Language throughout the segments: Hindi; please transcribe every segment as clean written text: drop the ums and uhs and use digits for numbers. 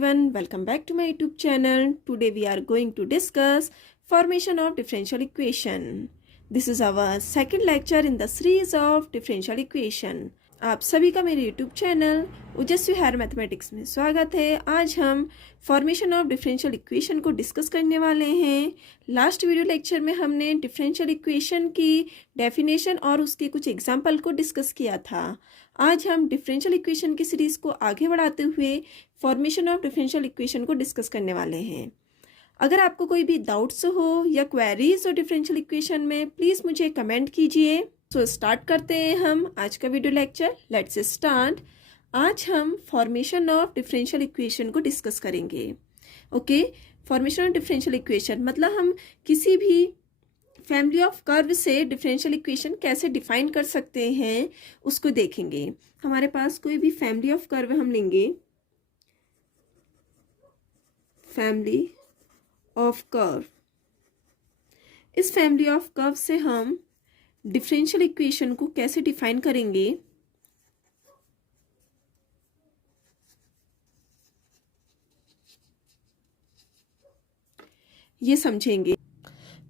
everyone, welcome back to my YouTube channel. Today we are going to discuss formation of differential equation. This is our second lecture in the series of differential equation. आप सभी का मेरे YouTube चैनल ओजस्वी हायर मैथमेटिक्स में स्वागत है। आज हम फॉर्मेशन ऑफ डिफरेंशियल इक्वेशन को डिस्कस करने वाले हैं। लास्ट वीडियो लेक्चर में हमने डिफरेंशियल इक्वेशन की डेफिनेशन और उसके कुछ एग्जाम्पल को डिस्कस किया था। आज हम डिफरेंशियल इक्वेशन की सीरीज को आगे बढ़ाते हुए फॉर्मेशन ऑफ डिफरेंशियल इक्वेशन को डिस्कस करने वाले हैं। अगर आपको कोई भी डाउट्स हो या क्वेरीज हो डिफरेंशियल इक्वेशन में, प्लीज़ मुझे कमेंट कीजिए। सो स्टार्ट करते हैं हम आज का वीडियो लेक्चर। Let's start. आज हम फॉर्मेशन ऑफ डिफरेंशियल इक्वेशन को डिस्कस करेंगे। Okay, formation of differential equation मतलब हम किसी भी फैमिली ऑफ कर्व से डिफरेंशियल इक्वेशन कैसे डिफाइन कर सकते हैं उसको देखेंगे। हमारे पास कोई भी फैमिली ऑफ कर्व हम लेंगे, फैमिली ऑफ कर्व। इस फैमिली ऑफ कर्व से हम डिफरेंशियल इक्वेशन को कैसे डिफाइन करेंगे ये समझेंगे।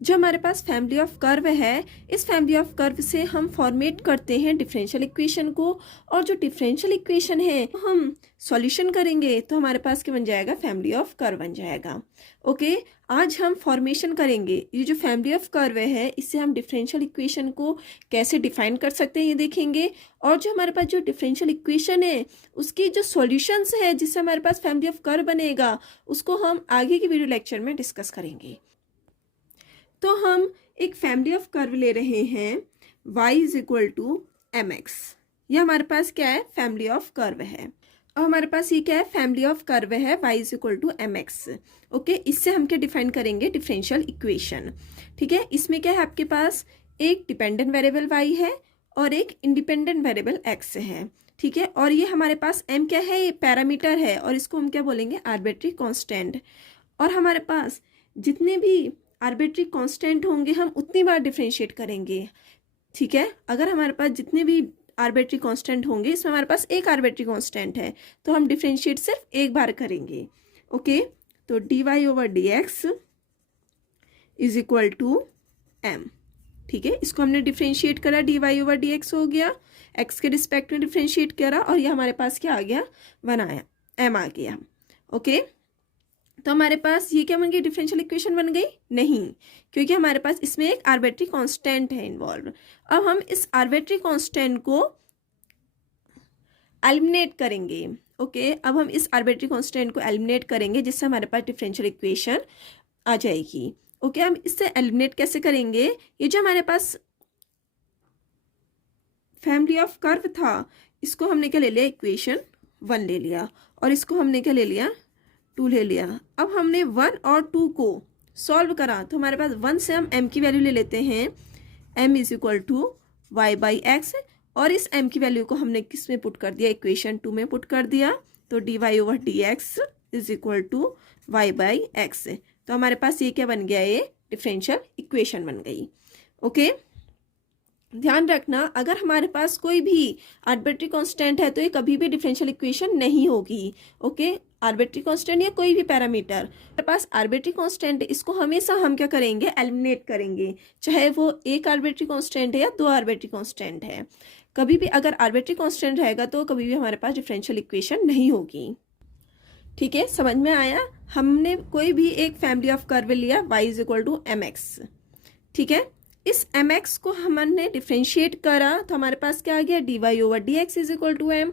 जो हमारे पास फैमिली ऑफ कर्व है, इस फैमिली ऑफ कर्व से हम फॉर्मेट करते हैं डिफरेंशियल इक्वेशन को, और जो डिफरेंशियल इक्वेशन है हम सॉल्यूशन करेंगे तो हमारे पास क्या बन जाएगा, फैमिली ऑफ कर्व बन जाएगा। ओके, आज हम फॉर्मेशन करेंगे। ये जो फैमिली ऑफ कर्व है इससे हम डिफरेंशियल इक्वेशन को कैसे डिफाइन कर सकते हैं ये देखेंगे, और जो हमारे पास जो डिफरेंशियल इक्वेशन है उसकी जो सॉल्यूशंस है जिससे हमारे पास फैमिली ऑफ कर्व बनेगा उसको हम आगे की वीडियो लेक्चर में डिस्कस करेंगे। तो हम एक फैमिली ऑफ कर्व ले रहे हैं y is equal to M X. ये हमारे पास क्या है, फैमिली ऑफ कर्व है। और हमारे पास ये क्या है, फैमिली ऑफ कर्व है y is equal to M X. Okay, इससे हम क्या डिफाइन करेंगे, डिफरेंशियल इक्वेशन। ठीक है, इसमें क्या है, आपके पास एक डिपेंडेंट वेरिएबल y है और एक इंडिपेंडेंट वेरिएबल x है। ठीक है, और ये हमारे पास m क्या है, ये पैरामीटर है और इसको हम क्या बोलेंगे, आर्बिट्री कांस्टेंट। और हमारे पास जितने भी आर्बिट्री कांस्टेंट होंगे हम उतनी बार डिफरेंशिएट करेंगे। ठीक है, अगर हमारे पास जितने भी आर्बिट्री कांस्टेंट होंगे, इसमें हमारे पास एक आर्बिट्री कांस्टेंट है तो हम डिफरेंशिएट सिर्फ एक बार करेंगे। ओके, तो D Y over D X is equal to M. ठीक है, इसको हमने डिफरेंशिएट करा, D Y over D X हो गया, एक्स के रिस्पेक्ट में डिफरेंशिएट करा और ये हमारे पास क्या आ गया, वन आया, एम आ गया। ओके, तो हमारे पास ये क्या बन गई, डिफरेंशियल इक्वेशन बन गई नहीं, क्योंकि हमारे पास इसमें एक आर्बिट्री कांस्टेंट है इन्वॉल्व। अब हम इस आर्बिट्री कांस्टेंट को एलिमिनेट करेंगे। ओके, अब हम इस आर्बिट्री कांस्टेंट को एलिमिनेट करेंगे जिससे हमारे पास डिफरेंशियल इक्वेशन आ जाएगी। ओके, हम इससे एलिमिनेट कैसे करेंगे, ये जो हमारे पास फैमिली ऑफ कर्व था इसको हमने क्या ले लिया, इक्वेशन 1 ले लिया, और इसको हमने क्या ले लिया, 2 ले लिया। अब हमने 1 और 2 को सॉल्व करा तो हमारे पास 1 से हम m की वैल्यू ले लेते हैं, m is equal to Y by X, और इस m की वैल्यू को हमने किस में पुट कर दिया, इक्वेशन 2 में पुट कर दिया। तो D Y over D X is equal to Y by X. तो हमारे पास ये क्या बन गया, ये डिफरेंशियल इक्वेशन बन गई। ओके, ध्यान रखना, अगर हमारे पास कोई भी आर्बिट्री कांस्टेंट है तो ये कभी भी डिफरेंशियल इक्वेशन नहीं होगी। ओके, आर्बिट्री कांस्टेंट या कोई भी पैरामीटर, हमारे पास आर्बिट्री कांस्टेंट, इसको हमेशा हम क्या करेंगे, एलिमिनेट करेंगे, चाहे वो एक आर्बिट्री कांस्टेंट है या 2 आर्बिट्री कांस्टेंट है। कभी भी अगर आर्बिट्री कांस्टेंट रहेगा तो कभी भी हमारे पास डिफरेंशियल इक्वेशन नहीं होगी। ठीक है, समझ में आया। हमने कोई भी एक फैमिली ऑफ कर्व लिया y is equal to M X. ठीक है, इस एम एक्स को हमने डिफ्रेंशिएट करा तो हमारे पास क्या आ गया, D Y over D X is equal to M.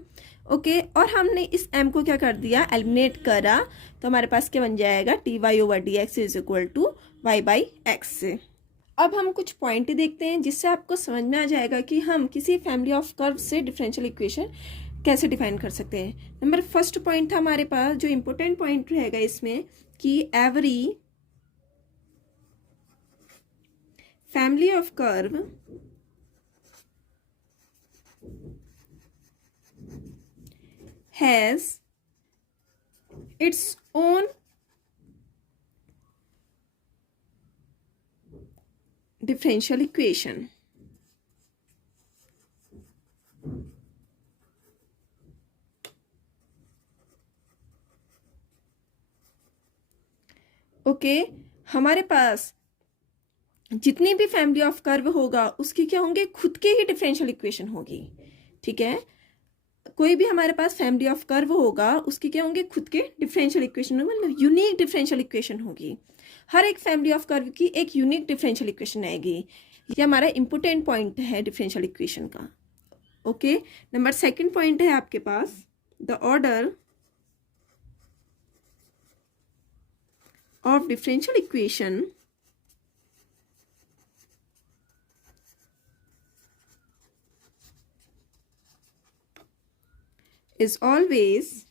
Okay, और हमने इस m को क्या कर दिया, एलिमिनेट करा तो हमारे पास क्या बन जाएगा, D Y over D X is equal to Y by X. अब हम कुछ पॉइंट देखते हैं जिससे आपको समझ में आ जाएगा कि हम किसी फैमिली ऑफ कर्व से डिफरेंशियल इक्वेशन कैसे डिफाइन कर सकते हैं। नंबर फर्स्ट पॉइंट था हमारे पास, जो इंपॉर्टेंट पॉइंट रहेगा इसमें कि every family of curve has its own differential equation. Okay, हमारे पास जितनी भी फैमिली ऑफ कर्व होगा उसकी क्या होंगे, खुद के ही डिफरेंशियल इक्वेशन होगी। ठीक है, कोई भी हमारे पास फैमिली ऑफ कर्व होगा उसकी क्या होंगे, खुद के डिफरेंशियल इक्वेशन, मतलब यूनिक डिफरेंशियल इक्वेशन होगी। हर एक फैमिली ऑफ कर्व की एक यूनिक डिफरेंशियल इक्वेशन आएगी। ये हमारा इंपॉर्टेंट पॉइंट है डिफरेंशियल इक्वेशन का। ओके, नंबर सेकंड पॉइंट है आपके पास, the order of differential equation is always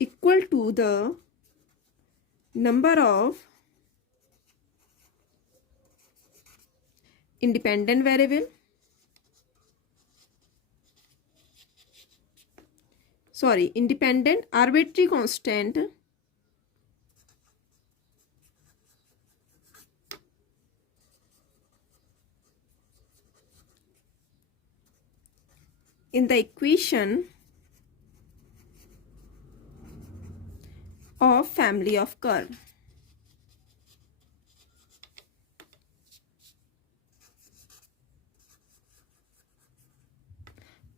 equal to the number of independent variable, independent arbitrary constant in the equation of family of curve.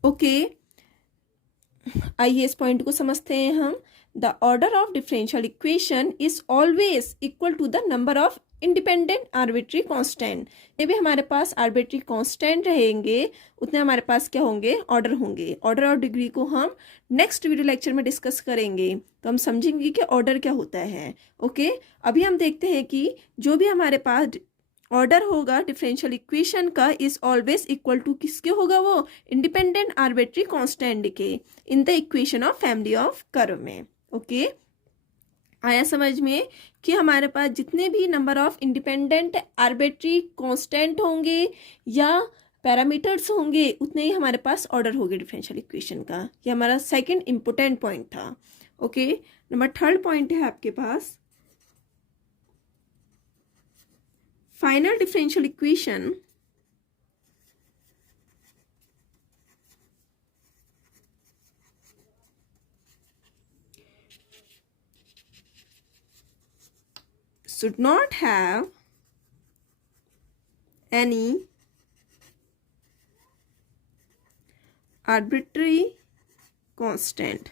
Okay, आइए इस पॉइंट को समझते हैं हम। The order of differential equation is always equal to the number of independent arbitrary constant. ये भी हमारे पास आर्बिट्री कांस्टेंट रहेंगे उतने हमारे पास क्या होंगे, ऑर्डर होंगे। ऑर्डर और डिग्री को हम नेक्स्ट वीडियो लेक्चर में डिस्कस करेंगे, तो हम समझेंगे कि ऑर्डर क्या होता है। ओके, अभी हम देखते हैं कि जो भी हमारे पास ऑर्डर होगा डिफरेंशियल इक्वेशन का इज ऑलवेज इक्वल टू किसके होगा, वो इंडिपेंडेंट आर्बिट्री कांस्टेंट के इन the equation of family of curve में। ओके, आया समझ में कि हमारे पास जितने भी number of independent arbitrary constant होंगे या पैरामीटर्स होंगे उतने ही हमारे पास ऑर्डर होगी डिफरेंशियल इक्वेशन का। ये हमारा सेकंड इंपॉर्टेंट पॉइंट था। ओके, नंबर थर्ड पॉइंट है आपके पास, final differential equation should not have any arbitrary constant।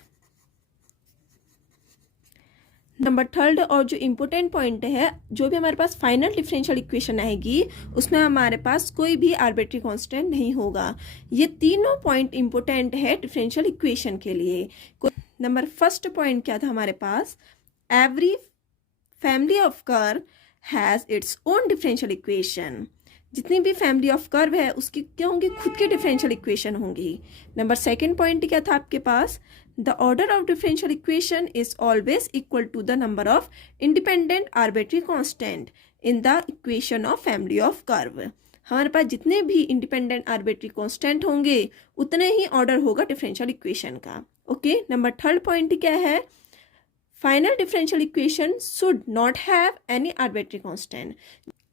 Number third और जो इम्पोर्टेंट पॉइंट है, जो भी हमारे पास फाइनल डिफरेंशियल इक्वेशन आएगी उसमें हमारे पास कोई भी आर्बिट्री कांस्टेंट नहीं होगा। ये तीनों पॉइंट इम्पोर्टेंट है डिफरेंशियल इक्वेशन के लिए। नंबर फर्स्ट पॉइंट क्या था हमारे पास, every family of curve has its own differential equation. जितनी भी फैमिली ऑफ कर्व है उसकी क्या होंगी, खुद की डिफरेंशियल इक्वेशन होंगी। नंबर सेकंड पॉइंट क्या था आपके पास, the order of differential equation is always equal to the number of independent arbitrary constant in the equation of family of curve. हमारे पास जितने भी इंडिपेंडेंट आर्बिट्री कांस्टेंट होंगे उतने ही ऑर्डर होगा डिफरेंशियल इक्वेशन का। ओके, नंबर थर्ड पॉइंट क्या है, final differential equation should not have any arbitrary constant.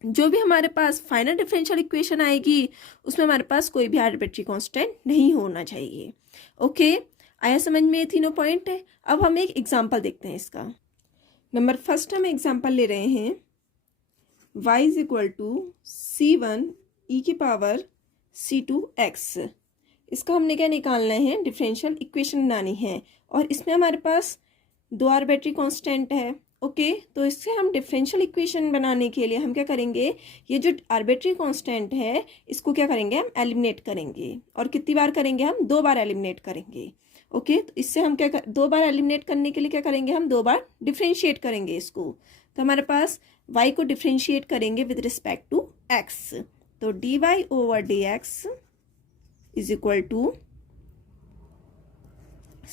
जो भी हमारे पास फाइनल डिफरेंशियल इक्वेशन आएगी उसमें हमारे पास कोई भी आर्बिट्री कांस्टेंट नहीं होना चाहिए। ओके, आया समझ में ये तीनों पॉइंट है। अब हम एक एग्जांपल देखते हैं इसका। नंबर फर्स्ट हम एग्जांपल ले रहे हैं, y is equal to c1 e की पावर c2x। इसका हमने क्या निकालना है, डिफरेंशियल इक्वेशन बनानी है और इसमें हमारे पास दो आर्बिट्री कांस्टेंट है। ओके, तो इससे हम डिफरेंशियल इक्वेशन बनाने के लिए हम क्या करेंगे, ये जो आर्बिट्री कांस्टेंट है इसको क्या करेंगे, हम एलिमिनेट करेंगे। और कितनी बार करेंगे, हम 2 बार एलिमिनेट करेंगे। ओके, तो इससे हम क्या 2 बार एलिमिनेट करने के लिए क्या करेंगे, हम 2 बार डिफरेंशिएट करेंगे इसको। तो हमारे पास y को डिफरेंशिएट करेंगे विद रिस्पेक्ट टू x, तो dy over dx is equal to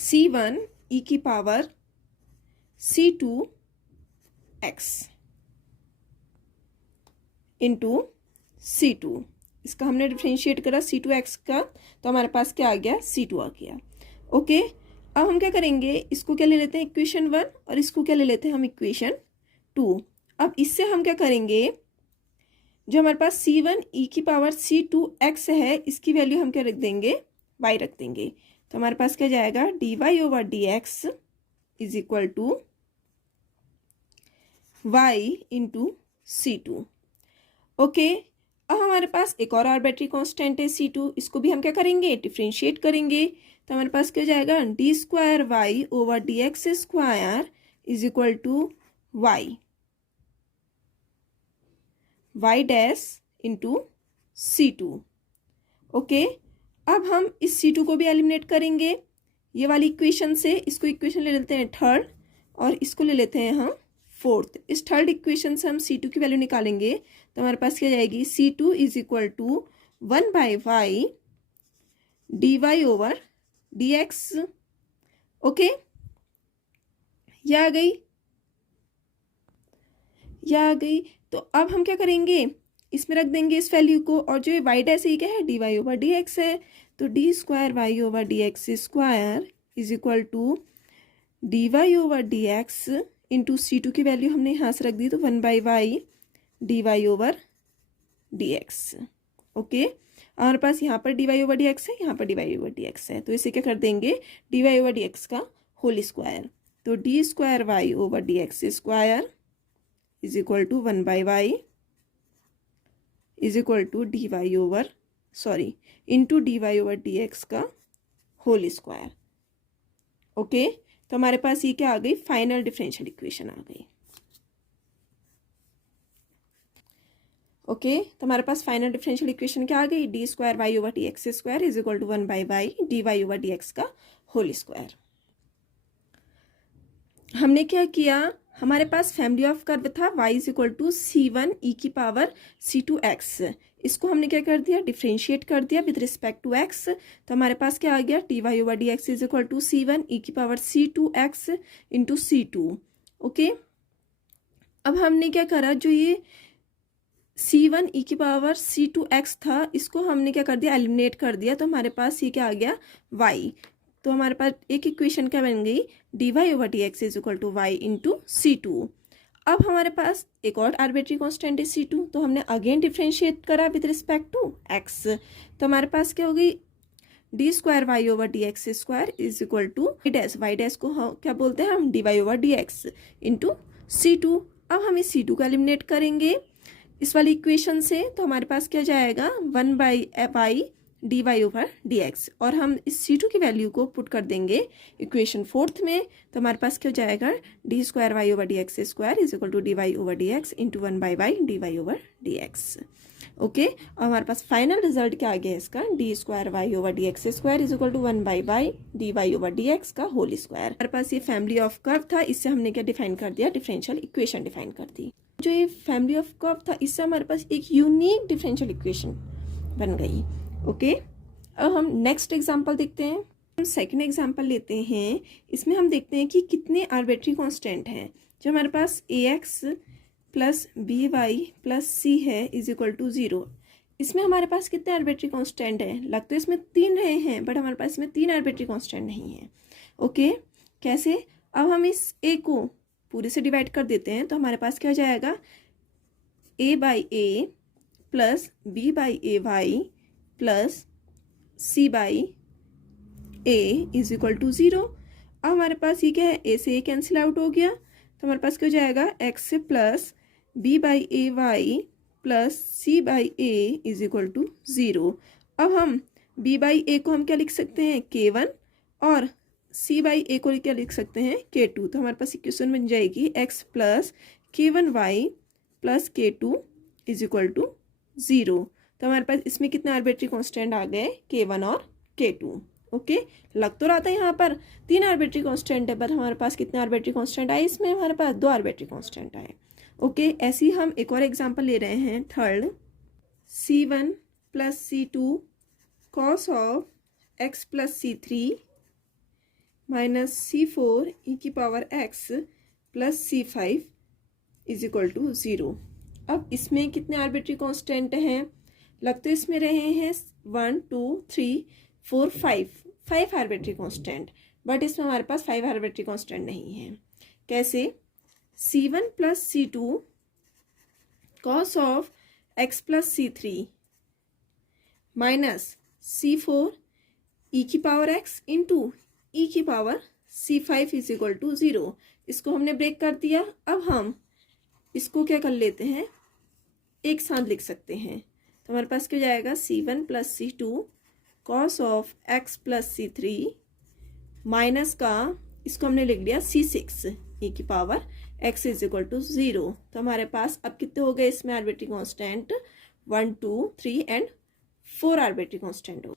c1 e की पावर c2x इंटू c2। इसका हमने डिफरेंशिएट करा c2x का, तो हमारे पास क्या आ गया, c2 आ गया। ओके, अब हम क्या करेंगे, इसको क्या ले लेते हैं इक्वेशन 1 और इसको क्या ले लेते हैं हम इक्वेशन 2। अब इससे हम क्या करेंगे, जो हमारे पास c1 e की पावर c2x है इसकी वैल्यू हम क्या रख देंगे, y रख देंगे। तो हमारे पास क्या जाएगा, D Y over D X is equal to Y into C two. Okay, अब हमारे पास एक और आर्बिट्री कांस्टेंट है सी टू, इसको भी हम क्या करेंगे, डिफ्रेंशिएट करेंगे। तो हमारे पास क्या जाएगा, D square Y over D x square is equal to Y Y dash into C two. Okay, अब हम इस सी टू को भी एलिमिनेट करेंगे ये वाली इक्वेशन से। इसको इक्वेशन ले लेते हैं थर्ड और इसको ले लेते हैं हम फोर्थ। इस थर्ड इक्वेशन से हम सी टू की वैल्यू निकालेंगे तो हमारे पास क्या जाएगी, C two is equal to 1/y D Y over D x. Okay, यह आ गई, यह आ गई। तो अब हम क्या करेंगे, इसमें रख देंगे इस वैल्यू को, और जो वाई डैश है क्या है, D Y over D X है। तो D square Y over D x square is equal to D Y over D x into C two की वैल्यू हमने यहाँ से रख दी, तो 1/y D Y over D x. Okay, हमारे पास यहाँ पर D Y over D X है, यहाँ पर D Y over D X है, तो इसे क्या कर देंगे, D Y over D x का होल स्क्वायर। तो D square Y over D x square is equal to 1/y is equal to D Y over into D Y over D x का होल स्क्वायर। ओके, तो हमारे पास ये क्या आ गई, फाइनल डिफरेंशियल इक्वेशन आ गई। ओके, तो हमारे पास फाइनल डिफरेंशियल इक्वेशन क्या आ गई, D square Y over D x square is equal to 1/y D Y over D x का होल स्क्वायर। हमने क्या किया, हमारे पास फैमिली ऑफ कर्व था y is equal to c1 e की पावर c2 x। इसको हमने क्या कर दिया, डिफ्रेंशिएट कर दिया विद रिस्पेक्ट टू x। तो हमारे पास क्या आ गया, T Y over D X is equal to c1 e की power c2 x into c2। Okay, अब हमने क्या करा, जो ये c1 e की पावर c2 x था, इसको हमने क्या कर दिया, एलिमिनेट कर दिया। तो हमारे पास ये क्या आ गया, y। तो हमारे पास एक इक्वेशन क्या बन गई, D Y over D X is equal to Y into C two. अब हमारे पास एक और आर्बिट्री कांस्टेंट है सी टू, तो हमने अगेन डिफ्रेंशिएट करा विद रिस्पेक्ट टू एक्स। तो हमारे पास क्या हो गई, D square Y over D x square is equal to Y dash को क्या बोलते हैं हम, D Y over D x into C two. अब हम इस सी टू को एलिमिनेट करेंगे इस वाली इक्वेशन से, तो हमारे पास क्या जाएगा, 1/y D Y over D x, और हम इस सी टू की वैल्यू को पुट कर देंगे इक्वेशन फोर्थ में। तो हमारे पास क्या जाएगा, D square Y over D x square is equal to D Y over D x into 1/y D Y over D x. Okay, और हमारे पास फाइनल रिजल्ट क्या आ गया इसका, d square Y over D x square is equal to 1/y D Y over D x का होल स्क्वायर। हमारे पास ये फैमिली ऑफ कर्व था, इससे हमने क्या डिफाइन कर दिया, डिफरेंशियल इक्वेशन डिफाइन कर दी। जो ये फैमिली ऑफ कर्व था, इससे हमारे पास एक यूनिक डिफरेंशियल इक्वेशन बन गई। ओके, अब हम नेक्स्ट एग्जांपल देखते हैं। हम सेकंड एग्जांपल लेते हैं, इसमें हम देखते हैं कि कितने आर्बिट्री कांस्टेंट हैं। जो हमारे पास ax plus B Y plus C है इज इक्वल टू 0। इसमें हमारे पास कितने आर्बिट्री कांस्टेंट हैं, लग तो इसमें 3 रहे हैं, बट हमारे पास इसमें 3 आर्बिट्री कांस्टेंट नहीं है। ओके, कैसे, अब हम इस a को पूरे से डिवाइड कर देते हैं, तो हमारे पास क्या हो जाएगा, a/a plus b/ay plus c/a is equal to 0। अब हमारे पास ये क्या है, a से a कैंसिल आउट हो गया, तो हमारे पास क्या हो जाएगा, x plus b/ay plus c/a is equal to 0। अब हम b/a को हम क्या लिख सकते हैं, k1, और c/a को क्या लिख सकते हैं, k2। तो हमारे पास इक्वेशन बन जाएगी x plus k1y plus k2 is equal to 0। तो हमारे पास इसमें कितने आर्बिट्री कांस्टेंट आ गए, k1 और k2। ओके, लग तो रहा था यहाँ पर 3 आर्बिट्री कांस्टेंट है, पर हमारे पास कितने आर्बिट्री कांस्टेंट आए, इसमें हमारे पास 2 आर्बिट्री कांस्टेंट आए। ओके, ऐसे ही हम एक और एग्जांपल ले रहे हैं third, c1 plus c2 cos of x plus c3 minus c4 e की power x plus c5 is equal to 0। अब इसमें कितने आर्बिट्री कांस्टेंट हैं, लग तो इसमें रहे हैं 1 2 3 4 5 आर्बिट्री कांस्टेंट, बट इसमें हमारे पास 5 आर्बिट्री कांस्टेंट नहीं है। कैसे, c1 plus c2 cos of x plus c3 minus c4 ई की पावर एक्स इंटू ई की power C5 is equal to 0। इसको हमने ब्रेक कर दिया। अब हम इसको क्या कर लेते हैं, एक साथ लिख सकते हैं। तो हमारे पास क्या जाएगा, C1 plus C2 cos of x plus C3 minus का, इसको हमने लिख लिया C6 ई की power x is equal to 0। तो हमारे पास अब कितने हो गए इसमें arbitrary constant, 1 2 3 and 4 arbitrary constant हो।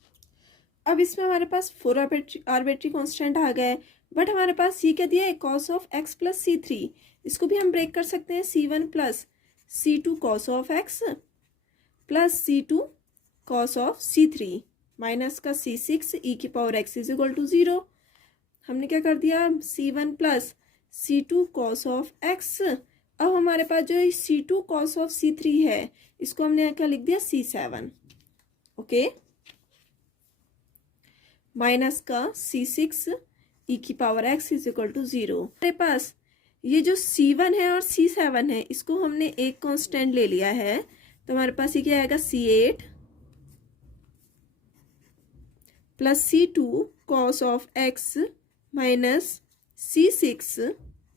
अब इसमें हमारे पास 4 आर्बिट्री कांस्टेंट आ गए, बट हमारे पास ये क्या दिया है, cos of x plus C3। इसको भी हम ब्रेक कर सकते हैं, C1 plus C2 cos of x plus C2 cos of C3 minus का C6 ई की power x is equal to 0। हमने क्या कर दिया, C1 plus C2 cos of x। अब हमारे पास जो C2 कॉस ऑफ C3 है, इसको हमने क्या लिख दिया, C7, ओके, माइनस का C6 ई की power x is equal to 0। हमारे पास ये जो C1 है और C7 है, इसको हमने एक कांस्टेंट ले लिया है। तो हमारे पास ये क्या आएगा, C8 plus C2 cos of x minus C6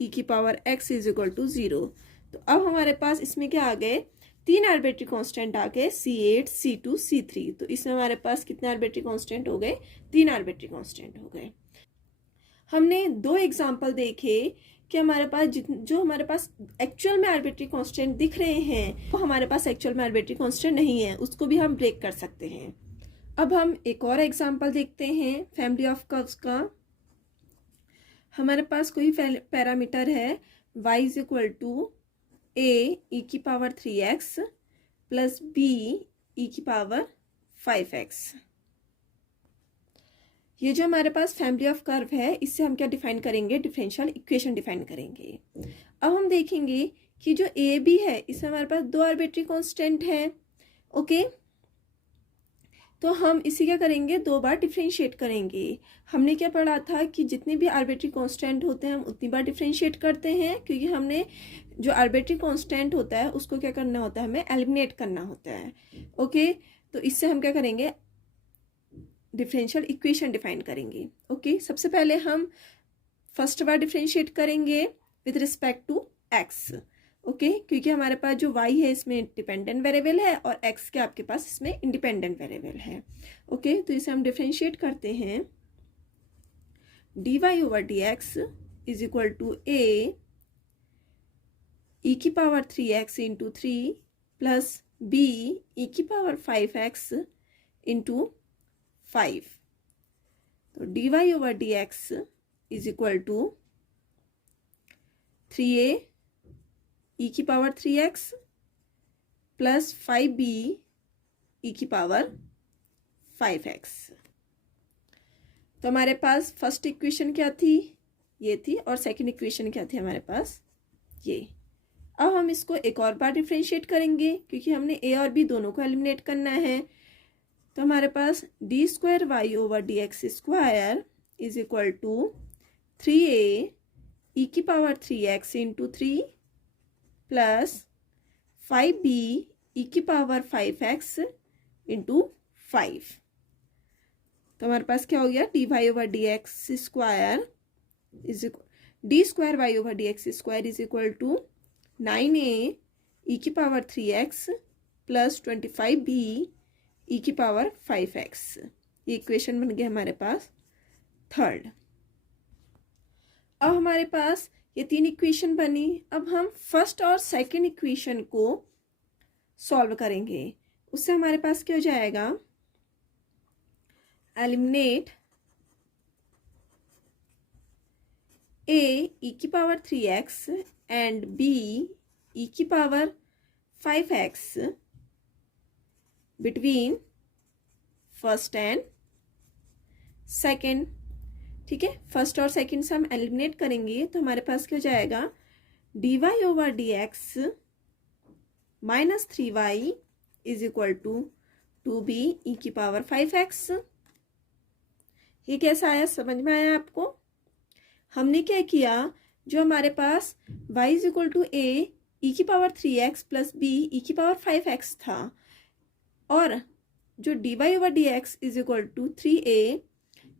e की power x is equal to 0। तो अब हमारे पास इसमें क्या आ गए, 3 आर्बिट्री कांस्टेंट आ गए, C8 C2 C3। तो इसमें हमारे पास कितने आर्बिट्री कांस्टेंट हो गए, 3 आर्बिट्री कांस्टेंट हो गए। हमने 2 एग्जाम्पल देखे कि हमारे पास जो हमारे पास एक्चुअल में आर्बिट्री कांस्टेंट दिख रहे हैं, वो हमारे पास एक्चुअल में आर्बिट्री कांस्टेंट नहीं है, उसको भी हम ब्रेक कर सकते हैं। अब हम एक और एग्जाम्पल देखते हैं फैमिली ऑफ कर्व्स का। हमारे पास कोई पैरामीटर है y is equal to a e की power 3x plus b e की पावर 5x। ये जो हमारे पास फैमिली ऑफ कर्व है, इससे हम क्या डिफाइन करेंगे, डिफरेंशियल इक्वेशन डिफाइन करेंगे। अब हम देखेंगे कि जो ए बी है, इसमें हमारे पास 2 आर्बिट्री कांस्टेंट है, ओके। तो हम इसी क्या करेंगे, 2 बार डिफरेंशिएट करेंगे। हमने क्या पढ़ा था कि जितने भी आर्बिट्री कांस्टेंट होते हैं हम उतनी बार डिफरेंशिएट करते हैं, क्योंकि हमने जो आर्बिट्री कांस्टेंट होता है उसको क्या करना होता है, हमें एलिमिनेट करना होता है, ओके। तो इससे हम क्या करेंगे, डिफरेंशियल इक्वेशन डिफाइन करेंगे, ओके। सबसे पहले हम फर्स्ट बार डिफरेंशिएट करेंगे with respect to x, okay, क्योंकि हमारे पास जो y है इसमें डिपेंडेंट वेरिएबल है और x के आपके पास इसमें इंडिपेंडेंट वेरिएबल है, ओके। तो इसे हम डिफरेंशिएट करते हैं, dy over dx is equal to a e की power 3x into 3 plus b e की पावर 5x इंटू 5। तो dy over dx is equal to 3a ई की पावर 3x प्लस 5b ई की पावर 5x। तो हमारे पास फर्स्ट इक्वेशन क्या थी, ये थी, और सेकंड इक्वेशन क्या थी हमारे पास, ये। अब हम इसको एक और बार डिफरेंशिएट करेंगे, क्योंकि हमने a और b दोनों को एलिमिनेट करना है। तो हमारे पास D square Y over D x square is equal to 3a ई की power 3x into 3 plus 5b ई की पावर 5x इंटू 5। तो हमारे पास क्या हो गया, D Y over D x square is equal d square Y over D x square is equal to 9a e की पावर 3x प्लस 25b ई की पावर 5x। ये इक्वेशन बन गया हमारे पास थर्ड। अब हमारे पास ये 3 इक्वेशन बनी। अब हम फर्स्ट और सेकंड इक्वेशन को सॉल्व करेंगे। उससे हमारे पास क्या हो जाएगा, एलिमिनेट a ई की power 3x and b e की power 5x between first and second. ठीक है, फर्स्ट और सेकंड से हम एलिमिनेट करेंगे तो हमारे पास क्या हो जाएगा, D Y over D x minus 3y is equal to 2b e की पावर 5x। ये कैसा आया, समझ में आया आपको? हमने क्या किया, जो हमारे पास y is equal to a e की power 3x plus b e की पावर 5x था, और जो dy over dx is equal to 3a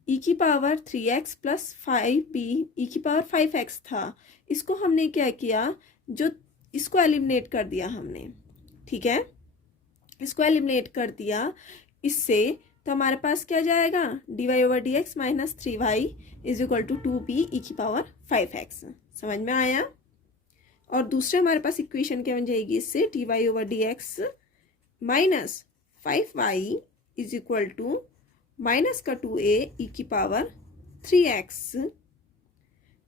ई की पावर 3x प्लस 5b ई की पावर 5x था। इसको हमने क्या किया, जो इसको एलिमिनेट कर दिया हमने, ठीक है, इसको एलिमिनेट कर दिया इससे, तो हमारे पास क्या जाएगा, dy/dx minus 3y is equal to 2b e की पावर 5x। समझ में आया। और दूसरे हमारे पास इक्वेशन क्या बन जाएगी इससे, dy/dx minus 5y is equal to minus का 2a ई की पावर 3x।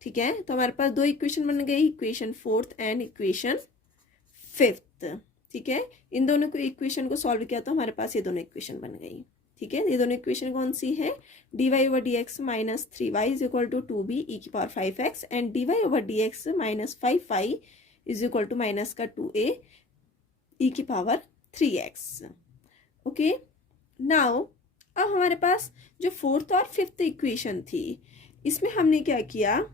ठीक है, तो हमारे पास दो इक्वेशन बन गई, equation 4th and equation 5th। ठीक है, इन दोनों को इक्वेशन को सॉल्व किया तो हमारे पास ये दोनों इक्वेशन बन गई। ठीक है, ये दोनों इक्वेशन कौन सी है, dy/dx minus 3y is equal to 2b e की power 5x and dy/dx minus 5y is equal to minus का 2a ई की पावर 3x। ओके, नाउ अब हमारे पास जो 4th और 5th इक्वेशन थी, इसमें हमने क्या किया,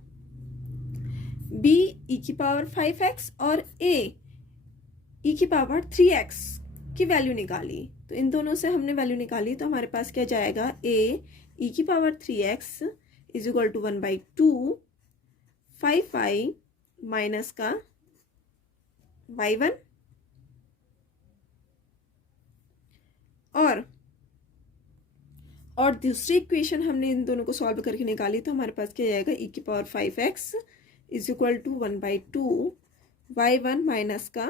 b ई की पावर 5x और a ई की पावर 3x की वैल्यू निकाली। तो इन दोनों से हमने वैल्यू निकाली तो हमारे पास क्या जाएगा, a ई की power 3x is equal to 1/2 5y minus का y1 और दूसरी इक्वेशन हमने इन दोनों को सॉल्व करके निकाली तो हमारे पास क्या जाएगा, ई की power 5x is equal to 1/2 y1 minus का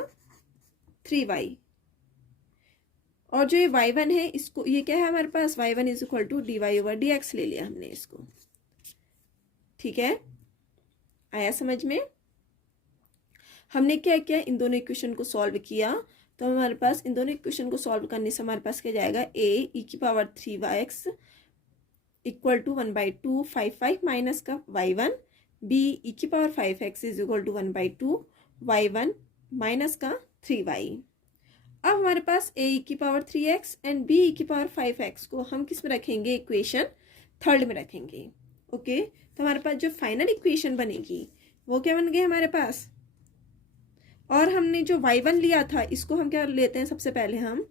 3y। और जो ये y1 है, इसको ये क्या है हमारे पास, y1 is equal to dy/dx ले लिया हमने इसको। ठीक है, आया समझ में। हमने क्या किया, इन दोनों इक्वेशन को सॉल्व किया तो हमारे पास इन दोनों इक्वेशन को सॉल्व करने से हमारे पास क्या जाएगा, a ई की power 3x equal to 1/2 5y minus का y1 b ई की power 5x is equal to 1/2 y1 minus का 3y। अब हमारे पास a ई की power 3x and b e की पावर 5x को हम किस में रखेंगे, इक्वेशन 3rd में रखेंगे। ओके, तो हमारे पास जो फाइनल इक्वेशन बनेगी वो क्या बन गई हमारे पास, और हमने जो y1 लिया था इसको हम क्या लेते हैं, सबसे पहले हम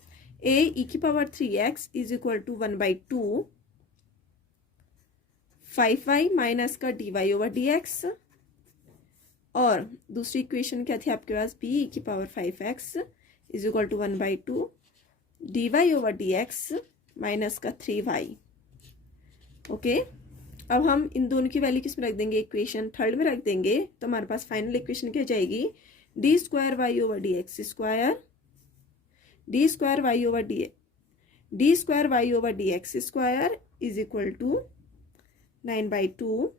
a ई की power 3x is equal to 1/2 5y minus का dy/dx, और दूसरी इक्वेशन क्या थी आपके पास, b ई की power 5x is equal to 1/2 dy/dx minus का 3y। ओके, अब हम इन दोनों की वैल्यू किस में रख देंगे, इक्वेशन 3rd में रख देंगे तो हमारे पास फाइनल इक्वेशन क्या जाएगी, d²y/dx square d²y/dx square is equal to 9/2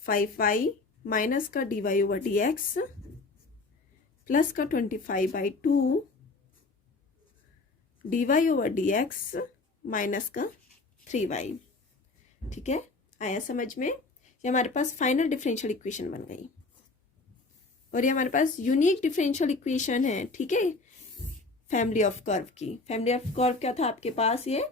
5y minus का dy/dx प्लस का 25/2 dy/dx माइनस का 3y। ठीक है, आया समझ में। ये हमारे पास फाइनल डिफरेंशियल इक्वेशन बन गई और ये हमारे पास यूनिक डिफरेंशियल इक्वेशन है। ठीक है, फैमिली ऑफ कर्व की। फैमिली ऑफ कर्व क्या था आपके पास, ये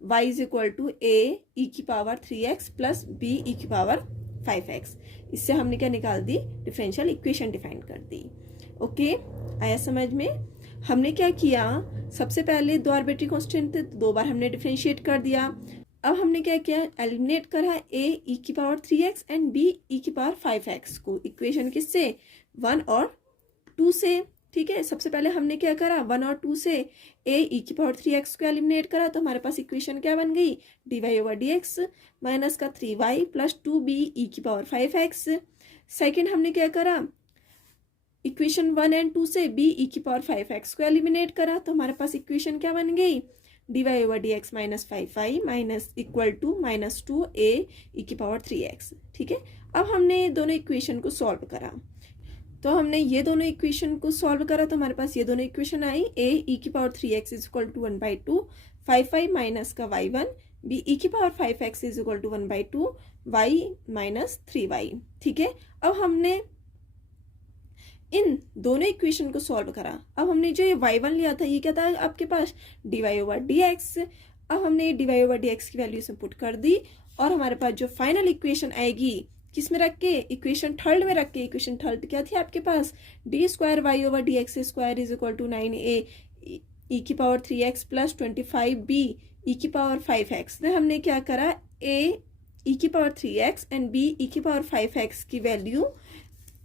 y is equal to a e की power 3x plus b e की पावर 5x। इससे हमने क्या निकाल दी, डिफरेंशियल इक्वेशन डिफाइन कर दी। ओके, आया समझ में। हमने क्या किया, सबसे पहले दो आर्बिट्री कांस्टेंट थे, 2 बार हमने डिफरेंशिएट कर दिया। अब हमने क्या किया, एलिमिनेट करा a ई की power 3x and b e की पावर 5x को, इक्वेशन किससे, 1 और 2 से। ठीक है, सबसे पहले हमने क्या करा, 1 और 2 से a ई की पावर 3x को एलिमिनेट करा तो हमारे पास इक्वेशन क्या बन गई, dy/dx माइनस का 3y प्लस 2b ई की पावर 5x। सेकेंड हमने क्या करा, इक्वेशन 1 एंड 2 से b ई की पावर 5x को एलिमिनेट करा तो हमारे पास इक्वेशन क्या बन गई, dy/dx minus 5y minus equal to minus 2a e की पावर 3x। ठीक है, अब हमने दोनों इक्वेशन को सॉल्व करा तो हमने ये दोनों इक्वेशन को सॉल्व करा तो हमारे पास ये दोनों इक्वेशन आई, a ई की power 3x is equal to 1/2 5y minus का y1 b ई की power 5x is equal to 1/2 y minus 3y। ठीक है, अब हमने इन दोनों इक्वेशन को सॉल्व करा। अब हमने जो ये y1 लिया था ये क्या था आपके पास, dy/dx। अब हमने ये dy/dx की वैल्यू से पुट कर दी और हमारे पास जो फाइनल इक्वेशन आएगी किस में रख के, इक्वेशन 3rd में रख के। इक्वेशन 3rd क्या थी आपके पास, d² y/dx² is equal to 9a e की पावर 3x प्लस 25b ई की पावर 5x। तो हमने क्या करा, a ई की power 3x and b e की पावर 5x की वैल्यू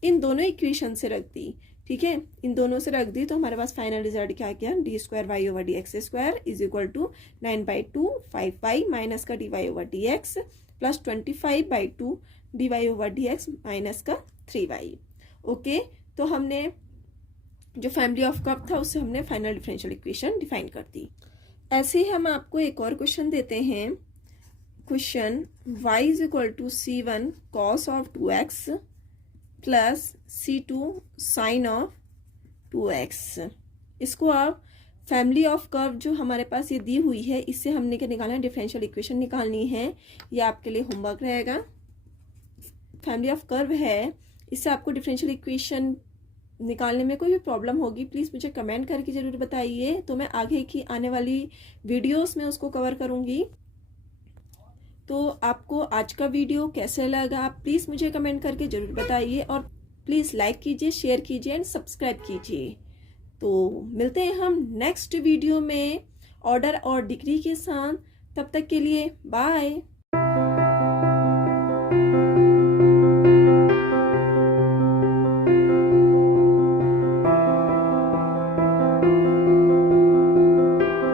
इन दोनों इक्वेशन से रख दी। ठीक है, इन दोनों से रख दी तो हमारे पास फाइनल रिजल्ट क्या गया, D square Y over D x square is equal to 9/2 5y minus का D Y over D X plus 25/2 D Y over D x minus का 3y। ओके, तो हमने जो फैमिली ऑफ कर्व था उससे हमने फाइनल डिफरेंशियल इक्वेशन डिफाइन कर दी। ऐसे ही हम आपको एक और क्वेश्चन देते हैं। Question y is equal to c1 cos of 2x plus c2 sine of 2x। इसको आप फैमिली ऑफ कर्व जो हमारे पास ये दी हुई है इससे हमने क्या निकालना है, डिफरेंशियल इक्वेशन निकालनी है। ये आपके लिए होमवर्क रहेगा। फैमिली ऑफ कर्व है, इससे आपको डिफरेंशियल इक्वेशन निकालने में कोई भी प्रॉब्लम होगी प्लीज़ मुझे कमेंट करके ज़रूर बताइए, तो मैं आगे की आने वाली वीडियोस में उसको कवर करूँगी। तो आपको आज का वीडियो कैसे लगा आप प्लीज़ मुझे कमेंट करके ज़रूर बताइए, और प्लीज़ लाइक कीजिए, शेयर कीजिए एंड सब्सक्राइब कीजिए। तो मिलते हैं हम नेक्स्ट वीडियो में ऑर्डर और डिग्री के साथ। तब तक के लिए बाय।